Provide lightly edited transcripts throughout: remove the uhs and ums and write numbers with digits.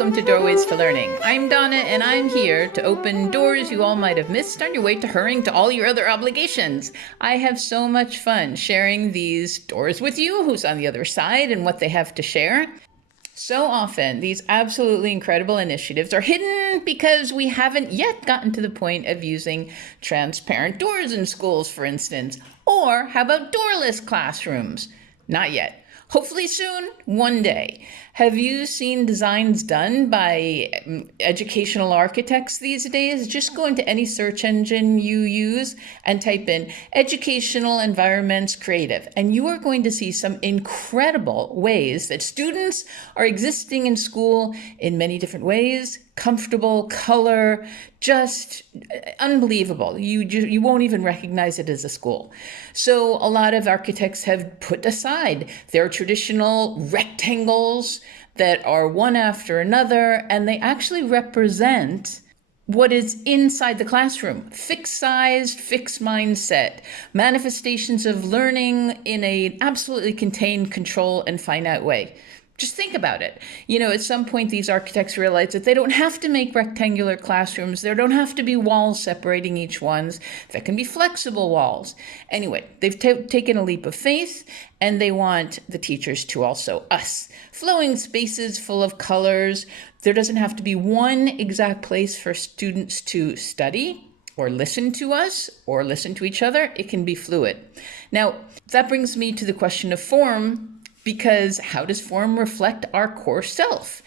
welcome to Doorways to Learning. I'm Donna, and I'm here to open doors you all might have missed on your way to hurrying to all your other obligations. I have so much fun sharing these doors with you, who's on the other side, and what they have to share. So often, these absolutely incredible initiatives are hidden because we haven't yet gotten to the point of using transparent doors in schools, for instance. Or how about doorless classrooms? Not yet. Hopefully soon, one day. Have you seen designs done by educational architects these days? Just go into any search engine you use and type in educational environments creative, and you are going to see some incredible ways that students are existing in school in many different ways. Comfortable, color, just unbelievable. You won't even recognize it as a school. So a lot of architects have put aside their traditional rectangles that are one after another, and they actually represent what is inside the classroom. Fixed sized, fixed mindset, manifestations of learning in an absolutely contained, control, and finite way. Just think about it. At some point, these architects realized that they don't have to make rectangular classrooms. There don't have to be walls separating each ones. There can be flexible walls. Anyway, they've taken a leap of faith, and they want the teachers to also us. Flowing spaces full of colors. There doesn't have to be one exact place for students to study or listen to us or listen to each other. It can be fluid. Now, that brings me to the question of form. Because how does form reflect our core self?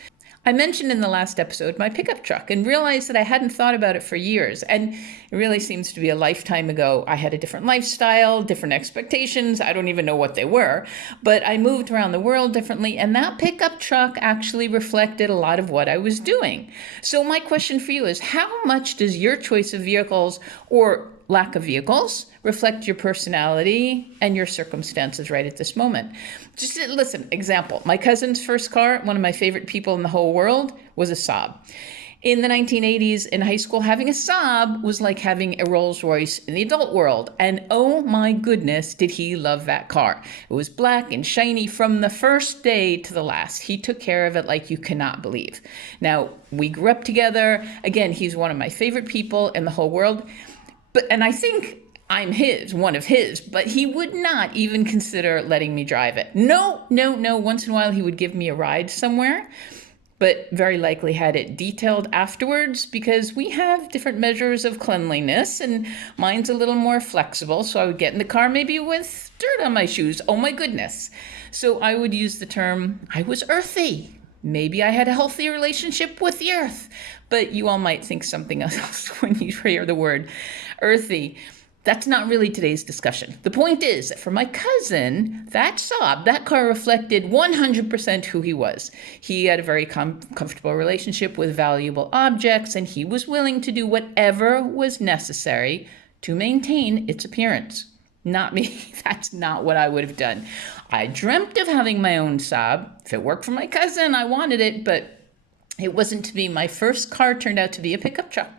I mentioned in the last episode my pickup truck and realized that I hadn't thought about it for years. And it really seems to be a lifetime ago. I had a different lifestyle, different expectations. I don't even know what they were. But I moved around the world differently. And that pickup truck actually reflected a lot of what I was doing. So my question for you is, how much does your choice of vehicles or lack of vehicles reflect your personality and your circumstances right at this moment? Just listen, example. My cousin's first car, one of my favorite people in the whole world, was a Saab. In the 1980s, in high school, having a Saab was like having a Rolls Royce in the adult world. And oh my goodness, did he love that car. It was black and shiny from the first day to the last. He took care of it like you cannot believe. Now, we grew up together. Again, he's one of my favorite people in the whole world. And I think I'm one of his, but he would not even consider letting me drive it. No. Once in a while, he would give me a ride somewhere, but very likely had it detailed afterwards because we have different measures of cleanliness and mine's a little more flexible. So I would get in the car maybe with dirt on my shoes. Oh my goodness. So I would use the term, I was earthy. Maybe I had a healthy relationship with the earth, but you all might think something else when you hear the word earthy. That's not really today's discussion. The point is that for my cousin, that Saab, that car reflected 100% who he was. He had a very comfortable relationship with valuable objects, and he was willing to do whatever was necessary to maintain its appearance. Not me. That's not what I would have done. I dreamt of having my own Saab. If it worked for my cousin, I wanted it, but it wasn't to be. My first car turned out to be a pickup truck.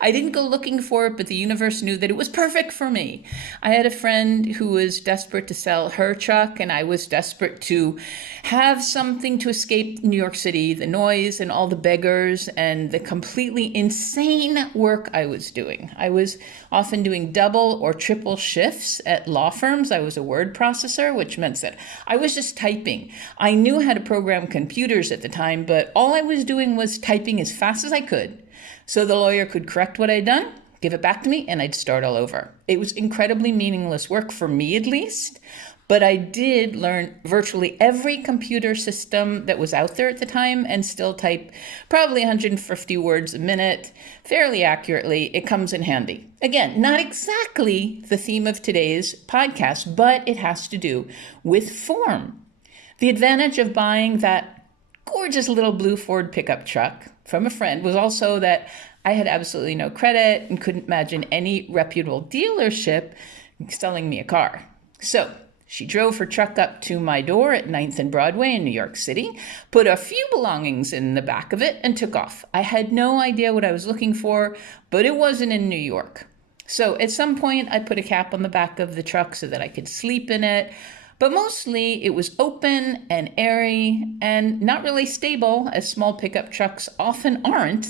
I didn't go looking for it, but the universe knew that it was perfect for me. I had a friend who was desperate to sell her truck, and I was desperate to have something to escape New York City, the noise and all the beggars and the completely insane work I was doing. I was often doing double or triple shifts at law firms. I was a word processor, which meant that I was just typing. I knew how to program computers at the time, but all I was doing was typing as fast as I could so the lawyer could correct what I'd done, give it back to me, and I'd start all over. It was incredibly meaningless work for me, at least, but I did learn virtually every computer system that was out there at the time and still type probably 150 words a minute fairly accurately. It comes in handy. Again, not exactly the theme of today's podcast, but it has to do with form. The advantage of buying that gorgeous little blue Ford pickup truck from a friend was also that I had absolutely no credit and couldn't imagine any reputable dealership selling me a car. So she drove her truck up to my door at 9th and Broadway in New York City, put a few belongings in the back of it, and took off. I had no idea what I was looking for, but it wasn't in New York. So at some point, I put a cap on the back of the truck so that I could sleep in it. But mostly it was open and airy and not really stable, as small pickup trucks often aren't.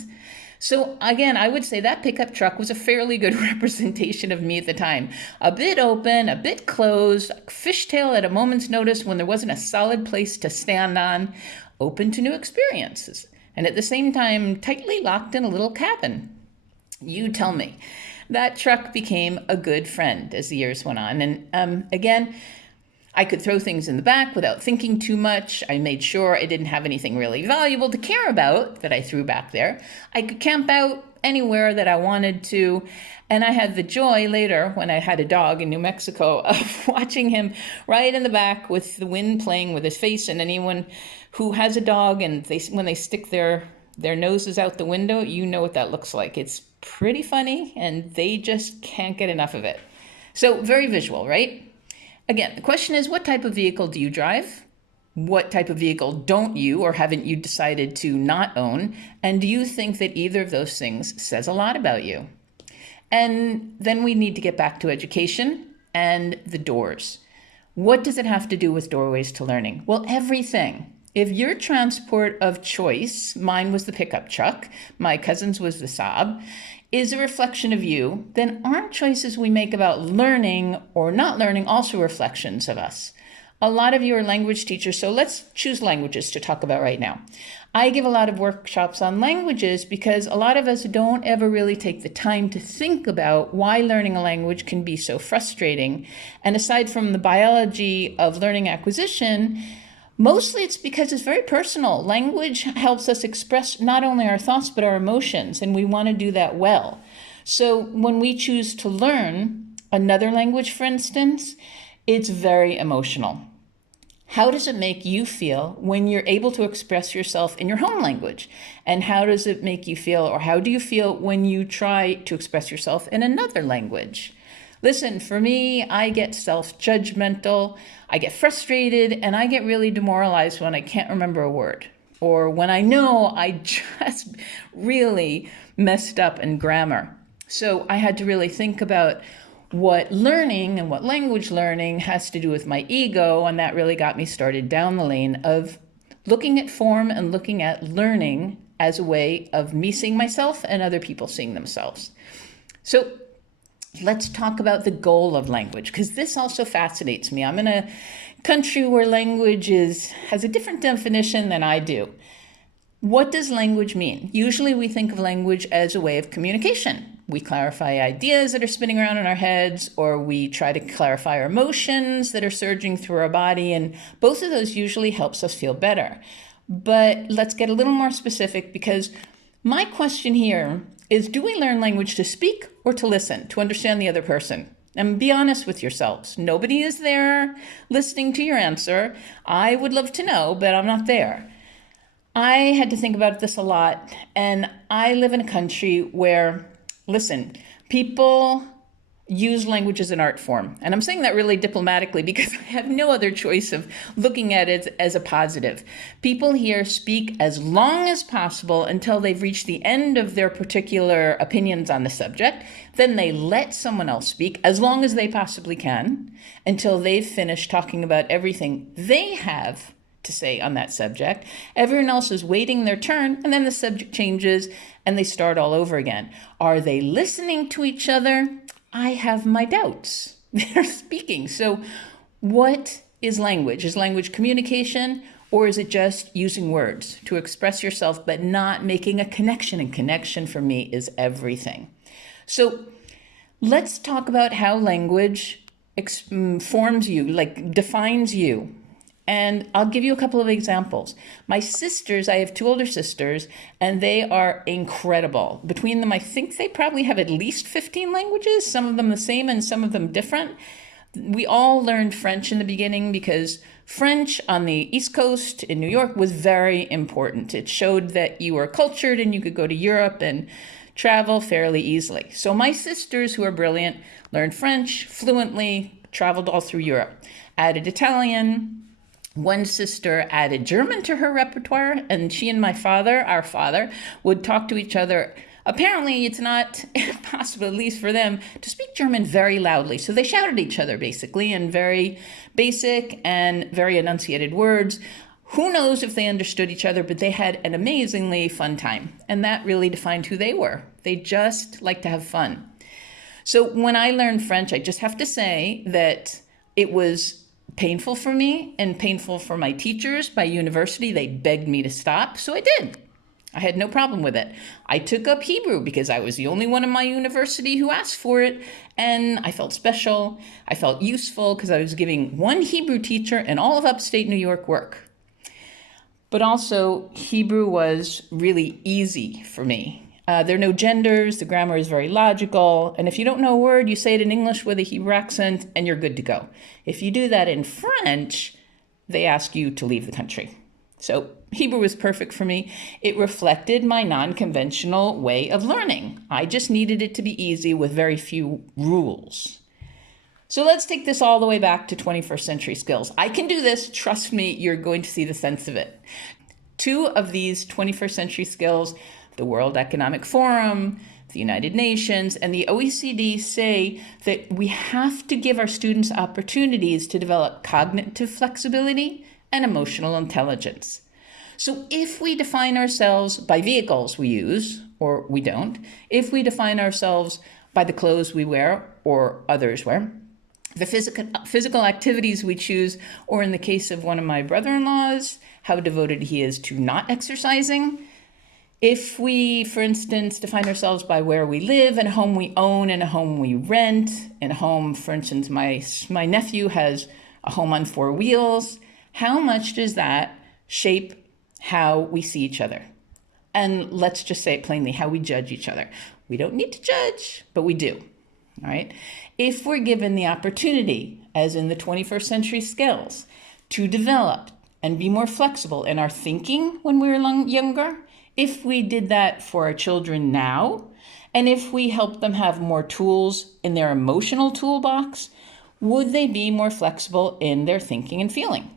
So again, I would say that pickup truck was a fairly good representation of me at the time. A bit open, a bit closed, fishtail at a moment's notice when there wasn't a solid place to stand on, open to new experiences, and at the same time tightly locked in a little cabin. You tell me. That truck became a good friend as the years went on. And again, I could throw things in the back without thinking too much. I made sure I didn't have anything really valuable to care about that I threw back there. I could camp out anywhere that I wanted to. And I had the joy later, when I had a dog in New Mexico, of watching him right in the back with the wind playing with his face. And anyone who has a dog and when they stick their noses out the window, you know what that looks like. It's pretty funny, and they just can't get enough of it. So very visual, right? Again, the question is, what type of vehicle do you drive? What type of vehicle don't you or haven't you decided to not own? And do you think that either of those things says a lot about you? And then we need to get back to education and the doors. What does it have to do with doorways to learning? Well, everything. If your transport of choice, mine was the pickup truck, my cousin's was the Saab, is a reflection of you, then aren't choices we make about learning or not learning also reflections of us? A lot of you are language teachers, so let's choose languages to talk about right now. I give a lot of workshops on languages because a lot of us don't ever really take the time to think about why learning a language can be so frustrating. And aside from the biology of learning acquisition, mostly it's because it's very personal. Language helps us express not only our thoughts, but our emotions, and we want to do that well. So when we choose to learn another language, for instance, it's very emotional. How does it make you feel when you're able to express yourself in your home language? And how does it make you feel, or how do you feel when you try to express yourself in another language? Listen, for me, I get self-judgmental, I get frustrated, and I get really demoralized when I can't remember a word, or when I know I just really messed up in grammar. So I had to really think about what learning and what language learning has to do with my ego, and that really got me started down the lane of looking at form and looking at learning as a way of me seeing myself and other people seeing themselves. So let's talk about the goal of language, because this also fascinates me. I'm in a country where language has a different definition than I do. What does language mean? Usually we think of language as a way of communication. We clarify ideas that are spinning around in our heads, or we try to clarify our emotions that are surging through our body, and both of those usually helps us feel better. But let's get a little more specific, because my question here is, do we learn language to speak or to listen, to understand the other person? And be honest with yourselves. Nobody is there listening to your answer. I would love to know, but I'm not there. I had to think about this a lot, and I live in a country where, listen, people use language as an art form. And I'm saying that really diplomatically because I have no other choice of looking at it as a positive. People here speak as long as possible until they've reached the end of their particular opinions on the subject. Then they let someone else speak as long as they possibly can until they've finished talking about everything they have to say on that subject. Everyone else is waiting their turn, and then the subject changes and they start all over again. Are they listening to each other? I have my doubts. They're speaking. So what is language? Is language communication, or is it just using words to express yourself but not making a connection? And connection for me is everything. So let's talk about how language forms you, like defines you. And I'll give you a couple of examples. My sisters, I have two older sisters, and they are incredible. Between them, I think they probably have at least 15 languages, some of them the same and some of them different. We all learned French in the beginning because French on the East Coast in New York was very important. It showed that you were cultured and you could go to Europe and travel fairly easily. So my sisters, who are brilliant, learned French fluently, traveled all through Europe, added Italian. One sister added German to her repertoire, and she and my father, our father, would talk to each other Apparently, it's not possible, at least for them, to speak German very loudly. So they shouted at each other, basically, in very basic and very enunciated words. Who knows if they understood each other, but they had an amazingly fun time. And that really defined who they were. They just like to have fun. So when I learned French, I just have to say that it was painful for me and painful for my teachers. By university, they begged me to stop, so I did. I had no problem with it. I took up Hebrew because I was the only one in my university who asked for it, and I felt special. I felt useful because I was giving one Hebrew teacher in all of upstate New York work. But also, Hebrew was really easy for me. There are no genders, the grammar is very logical, and if you don't know a word, you say it in English with a Hebrew accent, and you're good to go. If you do that in French, they ask you to leave the country. So Hebrew was perfect for me. It reflected my non-conventional way of learning. I just needed it to be easy with very few rules. So let's take this all the way back to 21st century skills. I can do this. Trust me, you're going to see the sense of it. Two of these 21st century skills, the World Economic Forum, the United Nations, and the OECD say that we have to give our students opportunities to develop cognitive flexibility and emotional intelligence. So if we define ourselves by vehicles we use, or we don't, if we define ourselves by the clothes we wear or others wear, the physical activities we choose, or in the case of one of my brother-in-laws, how devoted he is to not exercising. If we, for instance, define ourselves by where we live and a home we own and a home we rent, in a home, for instance, my nephew has a home on 4 wheels, how much does that shape how we see each other? And let's just say it plainly, how we judge each other. We don't need to judge, but we do, all right? If we're given the opportunity, as in the 21st century skills, to develop and be more flexible in our thinking when we were younger, if we did that for our children now, and if we helped them have more tools in their emotional toolbox, would they be more flexible in their thinking and feeling?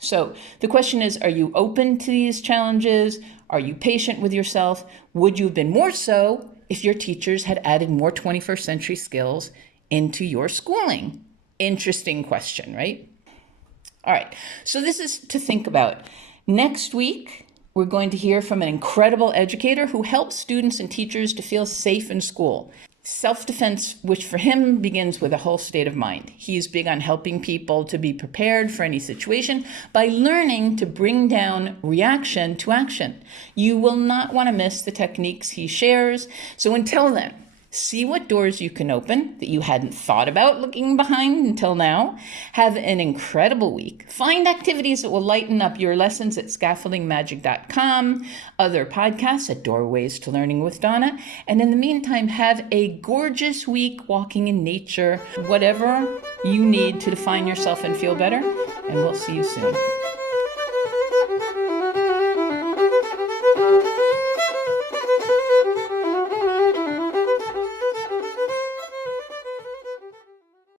So the question is, are you open to these challenges? Are you patient with yourself? Would you have been more so if your teachers had added more 21st century skills into your schooling? Interesting question, right? All right, so this is to think about. Next week, we're going to hear from an incredible educator who helps students and teachers to feel safe in school. Self-defense, which for him begins with a whole state of mind. He's big on helping people to be prepared for any situation by learning to bring down reaction to action. You will not want to miss the techniques he shares. So until then, see what doors you can open that you hadn't thought about looking behind until now. Have an incredible week. Find activities that will lighten up your lessons at scaffoldingmagic.com, other podcasts at Doorways to Learning with Donna. And in the meantime, have a gorgeous week walking in nature, whatever you need to define yourself and feel better. And we'll see you soon.